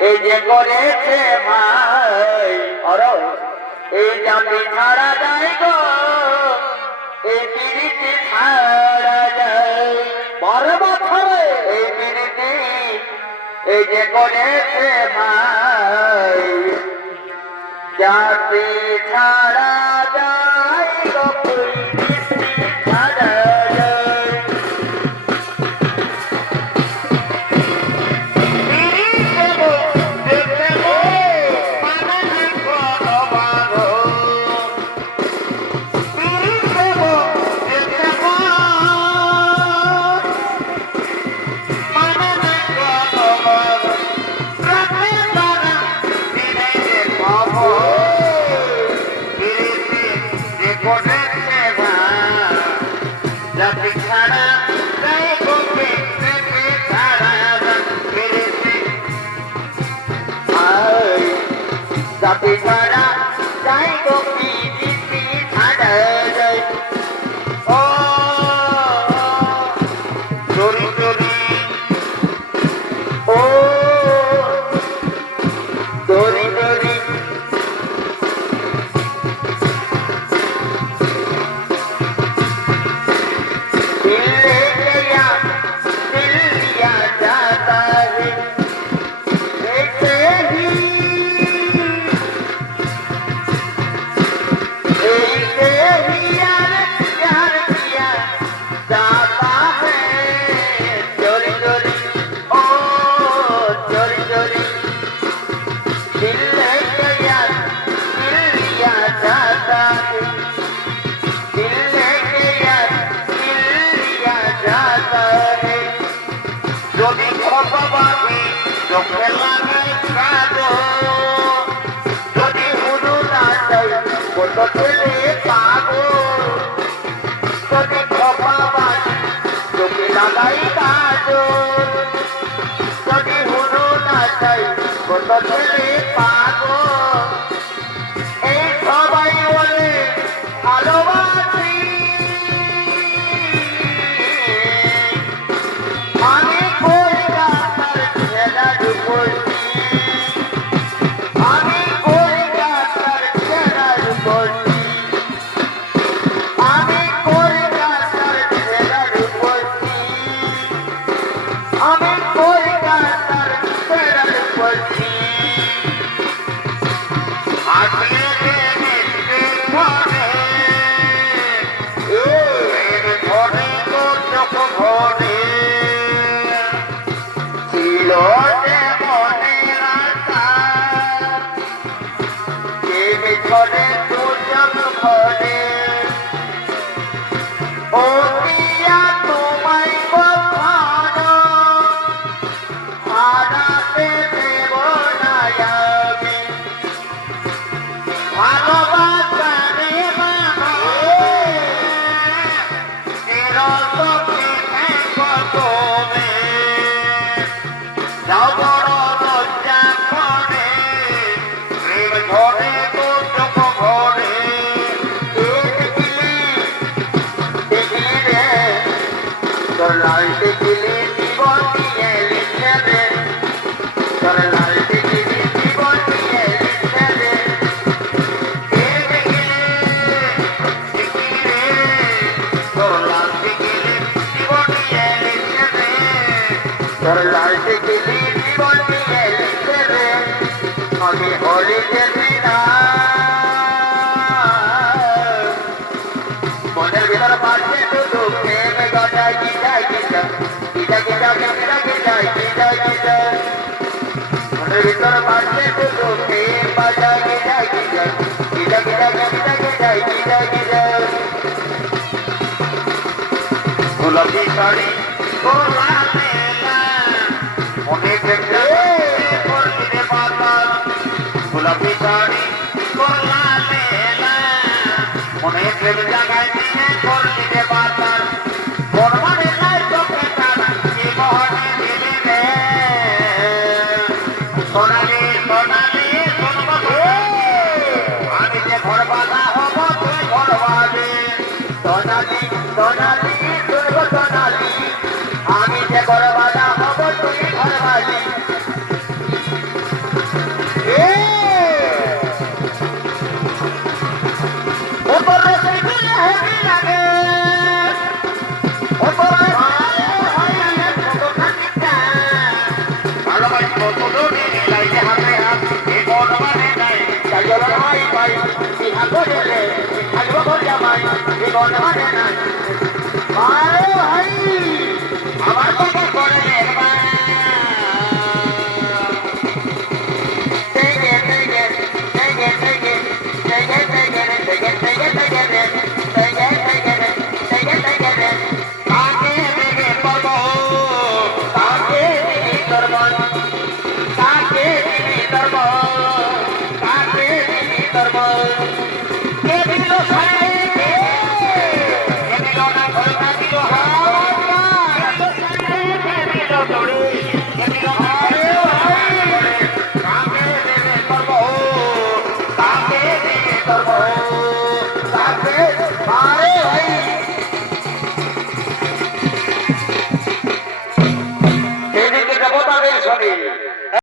এই যে করেছে ভাই এই জাতি ছাড়া যায় গো এই পিরিতি ছাড়া যায় বারে বছরে এই পিরিতি এই যে করেছে ভাই জাতি ছাড়া যায় গো পিরিতি ছাড়া যায় Tapi cara saya kopi di ada day. Oh, sorry sorry. Oh, sorry sorry. दिल गया दिल लिया जाता है ऐसे ही गुलाबी साड़ी गुलाबी साड़ी ভালোবাসবো কোনো দিন লাইতে হাতে হাত এই মন মানে নাই কাজল ভাই ভাই বিহা করিলে থাকবো ঘর জামাই এই মন মানে নাই ভাই ভাই আমার কথা করে Terbaik.